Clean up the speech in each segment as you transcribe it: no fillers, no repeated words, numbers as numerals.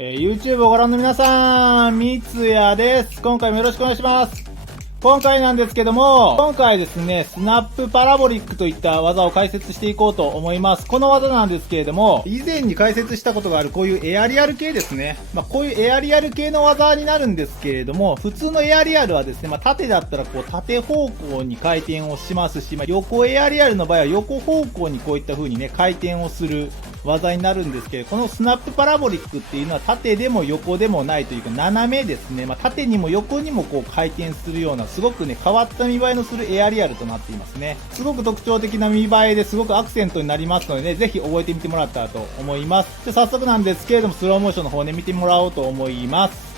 YouTube をご覧の皆さん、みつやです。今回もよろしくお願いします。今回なんですけども、今回ですね、スナップパラボリックといった技を解説していこうと思います。この技なんですけれども、以前に解説したことがあるこういうエアリアル系ですね。こういうエアリアル系の技になるんですけれども、普通のエアリアルはですね、縦だったらこう縦方向に回転をしますし、横エアリアルの場合は横方向にこういった風にね、回転をする技になるんですけど、このスナップパラボリックっていうのは縦でも横でもないというか斜めですね。縦にも横にもこう回転するようなすごくね、変わった見栄えのするエアリアルとなっていますね。すごく特徴的な見栄えですごくアクセントになりますのでね、ぜひ覚えてみてもらったらと思います。で、早速なんですけれども、スローモーションの方ね、見てもらおうと思います。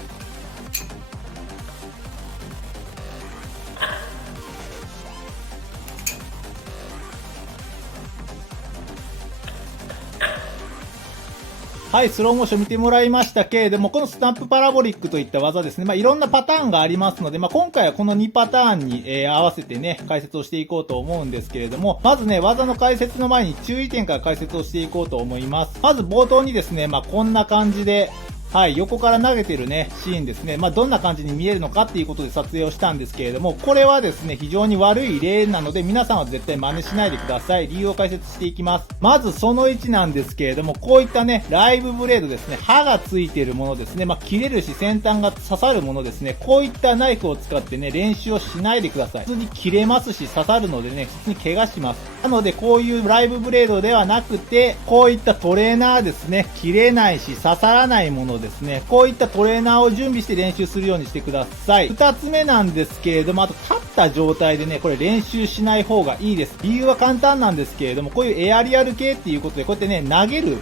はい、スローモーション見てもらいましたけれども、このスナップパラボリックといった技ですね。いろんなパターンがありますので、今回はこの2パターンに、合わせてね、解説をしていこうと思うんですけれども、まずね、技の解説の前に注意点から解説をしていこうと思います。まず冒頭にですね、こんな感じで、はい、横から投げてるね、シーンですね。どんな感じに見えるのかっていうことで撮影をしたんですけれども、これはですね、非常に悪い例なので、皆さんは絶対真似しないでください。理由を解説していきます。まずその1なんですけれども、こういったね、ライブブレードですね、刃がついてるものですね、切れるし先端が刺さるものですね、こういったナイフを使ってね、練習をしないでください。普通に切れますし、刺さるのでね、普通に怪我します。なので、こういうライブブレードではなくて、こういったトレーナーですね、切れないし刺さらないものですね、こういったトレーナーを準備して練習するようにしてください。二つ目なんですけれども、あと立った状態でね、これ練習しない方がいいです。理由は簡単なんですけれども、こういうエアリアル系っていうことで、こうやってね、投げる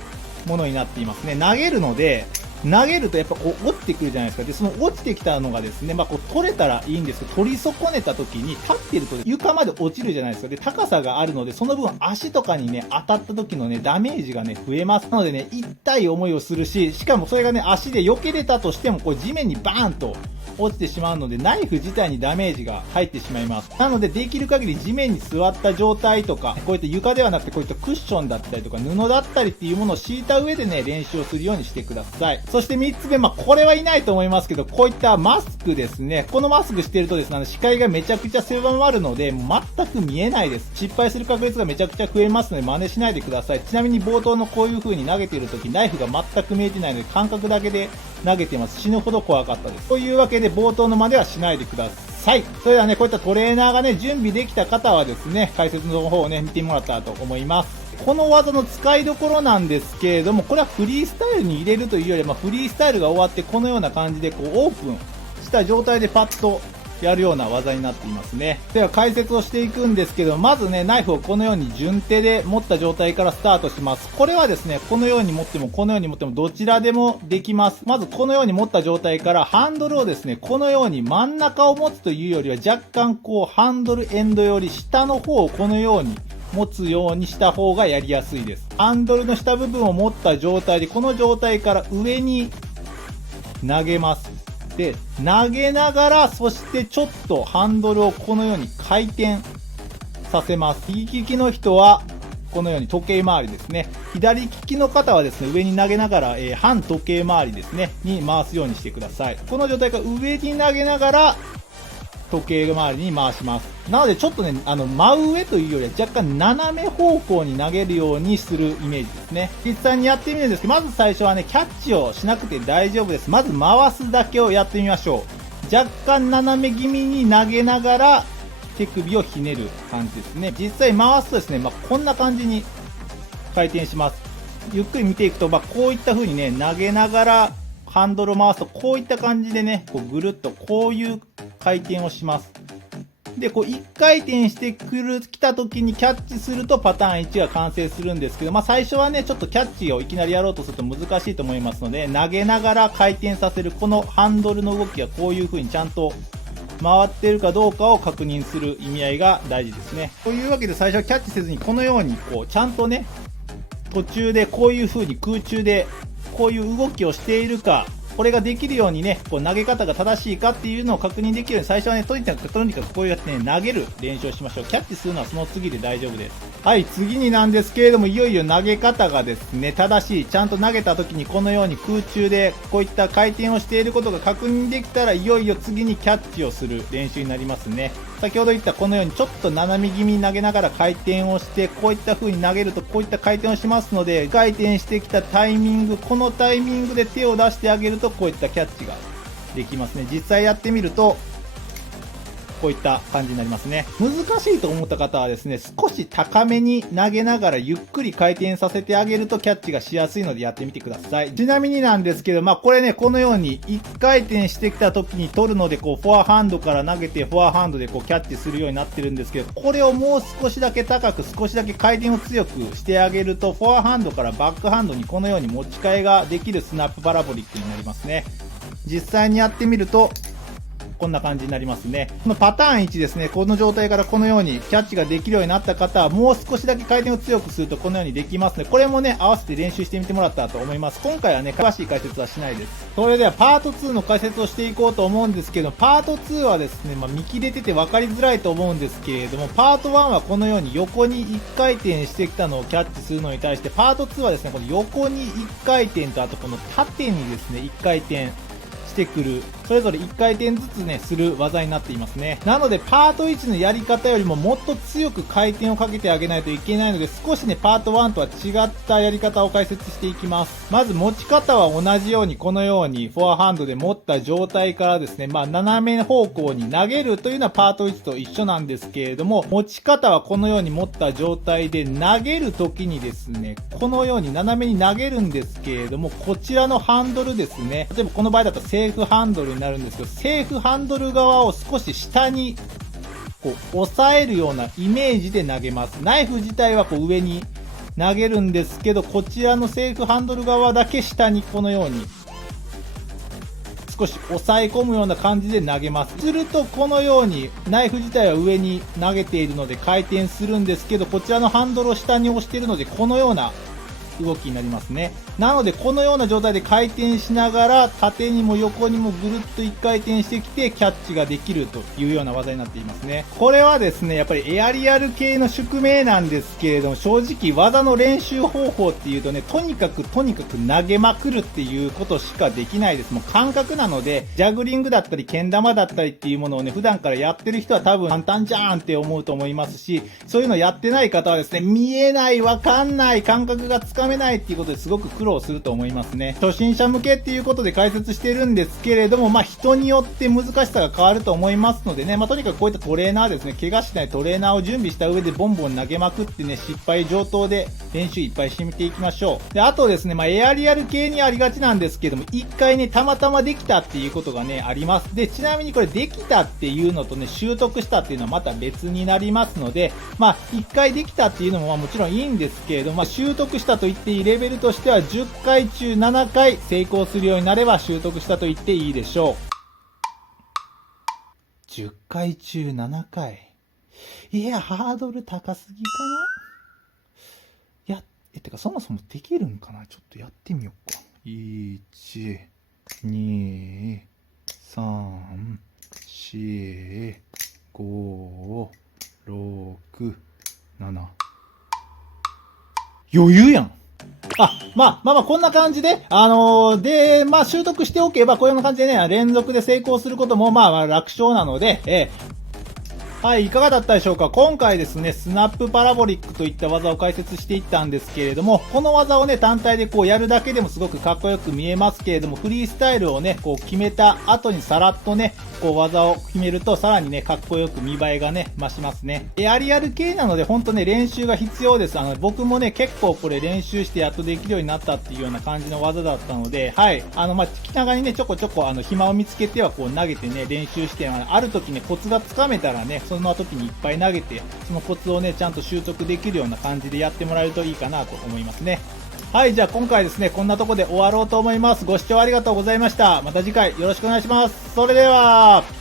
ものになっていますね。投げるので、投げるとやっぱこう落ちてくるじゃないですか。で、その落ちてきたのがですね、こう取れたらいいんですけど、取り損ねた時に立ってると床まで落ちるじゃないですか。で、高さがあるので、その分足とかにね、当たった時のね、ダメージがね、増えます。なのでね、痛い思いをするし、しかもそれがね、足で避けれたとしても、こう地面にバーンと落ちてしまうので、ナイフ自体にダメージが入ってしまいます。なので、できる限り地面に座った状態とか、こういった床ではなくて、こういったクッションだったりとか、布だったりっていうものを敷いた上でね、練習をするようにしてください。そして3つ目、これはいないと思いますけど、こういったマスクですね。このマスクしてるとですね、視界がめちゃくちゃ狭まるので、全く見えないです。失敗する確率がめちゃくちゃ増えますので、真似しないでください。ちなみに冒頭のこういう風に投げている時、ナイフが全く見えてないので、感覚だけで投げてます。死ぬほど怖かったです。というわけで、冒頭のまではしないでください。それではね、こういったトレーナーがね、準備できた方はですね、解説の方をね、見てもらったらと思います。この技の使いどころなんですけれども、これはフリースタイルに入れるというよりは、フリースタイルが終わってこのような感じでこうオープンした状態でパッとやるような技になっていますね。では解説をしていくんですけど、まずね、ナイフをこのように順手で持った状態からスタートします。これはですね、このように持ってもこのように持ってもどちらでもできます。まずこのように持った状態からハンドルをですね、このように真ん中を持つというよりは若干こうハンドルエンドより下の方をこのように持つようにした方がやりやすいです。ハンドルの下部分を持った状態で、この状態から上に投げます。で、投げながら、そしてちょっとハンドルをこのように回転させます。右利きの人は、このように時計回りですね。左利きの方はですね、上に投げながら、反時計回りですね、に回すようにしてください。この状態から上に投げながら、時計回りに回します。なのでちょっとね、真上というよりは若干斜め方向に投げるようにするイメージですね。実際にやってみるんですけど、まず最初はね、キャッチをしなくて大丈夫です。まず回すだけをやってみましょう。若干斜め気味に投げながら、手首をひねる感じですね。実際回すとですね、こんな感じに回転します。ゆっくり見ていくと、こういった風にね、投げながら、ハンドルを回すと、こういった感じでね、こうぐるっとこういう回転をします。で、こう1回転してきた時にキャッチするとパターン1が完成するんですけど、最初はね、ちょっとキャッチをいきなりやろうとすると難しいと思いますので、投げながら回転させる、このハンドルの動きがこういう風にちゃんと回っているかどうかを確認する意味合いが大事ですね。というわけで最初はキャッチせずにこのようにこうちゃんとね、途中でこういう風に空中でこういう動きをしているかこれができるようにね、こう投げ方が正しいかっていうのを確認できるように、最初はね、とにかくこうやってね、投げる練習をしましょう。キャッチするのはその次で大丈夫です。はい、次になんですけれども、いよいよ投げ方がですね、正しい。ちゃんと投げた時にこのように空中でこういった回転をしていることが確認できたら、いよいよ次にキャッチをする練習になりますね。先ほど言ったこのようにちょっと斜め気味に投げながら回転をして、こういった風に投げるとこういった回転をしますので、回転してきたタイミング、このタイミングで手を出してあげるとこういったキャッチができますね。実際やってみるとこういった感じになりますね。難しいと思った方はですね、少し高めに投げながらゆっくり回転させてあげるとキャッチがしやすいのでやってみてください。ちなみになんですけど、これね、このように1回転してきた時に取るので、フォアハンドから投げてフォアハンドでキャッチするようになってるんですけど、これをもう少しだけ高く、少しだけ回転を強くしてあげると、フォアハンドからバックハンドにこのように持ち替えができるスナップパラボリックになりますね。実際にやってみると、こんな感じになりますね。このパターン1ですね。この状態からこのようにキャッチができるようになった方は、もう少しだけ回転を強くするとこのようにできますので、これもね、合わせて練習してみてもらったらと思います。今回はね、詳しい解説はしないです。それではパート2の解説をしていこうと思うんですけど、パート2はですね、見切れてて分かりづらいと思うんですけれども、パート1はこのように横に1回転してきたのをキャッチするのに対して、パート2はですね、この横に1回転と、あとこの縦にですね、1回転してくる、それぞれ1回転ずつね、する技になっていますね。なので、パート1のやり方よりももっと強く回転をかけてあげないといけないので、少しね、パート1とは違ったやり方を解説していきます。まず持ち方は同じように、このようにフォアハンドで持った状態からですね、斜め方向に投げるというのはパート1と一緒なんですけれども、持ち方はこのように持った状態で投げるときにですね、このように斜めに投げるんですけれども、こちらのハンドルですね、例えばこの場合だとセーフハンドルになるんですけど、セーフハンドル側を少し下に押さえるようなイメージで投げます。ナイフ自体は上に投げるんですけど、こちらのセーフハンドル側だけ下にこのように少し押さえ込むような感じで投げます。するとこのようにナイフ自体は上に投げているので回転するんですけど、こちらのハンドルを下に押しているのでこのような動きになりますね。なのでこのような状態で回転しながら縦にも横にもぐるっと1回転してきてキャッチができるというような技になっていますね。これはですね、やっぱりエアリアル系の宿命なんですけれども、正直技の練習方法っていうとね、とにかく投げまくるっていうことしかできないです。もう感覚なので、ジャグリングだったりけん玉だったりっていうものをね、普段からやってる人は多分簡単じゃんって思うと思いますし、そういうのやってない方はですね、見えない、わかんない、感覚がつかめないっていうことですごく苦労すると思いますね。初心者向けっていうことで解説してるんですけれども、人によって難しさが変わると思いますのでね、とにかくこういったトレーナーですね、怪我しないトレーナーを準備した上でボンボン投げまくってね、失敗上等で練習いっぱいしてみていきましょう。で、あとですね、エアリアル系にありがちなんですけども、一回ね、たまたまできたっていうことがね、あります。で、ちなみにこれできたっていうのとね、習得したっていうのはまた別になりますので、一回できたっていうのももちろんいいんですけれども、習得したと言っていいレベルとしては10回中7回成功するようになれば習得したと言っていいでしょう。10回中7回。いや、ハードル高すぎかな。てかそもそもできるんかな。ちょっとやってみようか。1、2、3、4、5、6、7。余裕やん。こんな感じで、習得しておけば、こういう感じでね、連続で成功することも、楽勝なので、はい、いかがだったでしょうか。今回ですね、スナップパラボリックといった技を解説していったんですけれども、この技をね、単体でやるだけでもすごくかっこよく見えますけれども、フリースタイルをね、決めた後にさらっとね、技を決めると、さらにね、かっこよく見栄えがね、増しますね。エアリアル系なので、ほんとね、練習が必要です。僕もね、結構これ練習してやっとできるようになったっていうような感じの技だったので、はい。気長にね、ちょこちょこ、暇を見つけては投げてね、練習して、ある時ね、コツがつかめたらね、その時にいっぱい投げて、そのコツをね、ちゃんと習得できるような感じでやってもらえるといいかなと思いますね。はい、じゃあ今回ですね、こんなとこで終わろうと思います。ご視聴ありがとうございました。また次回よろしくお願いします。それでは。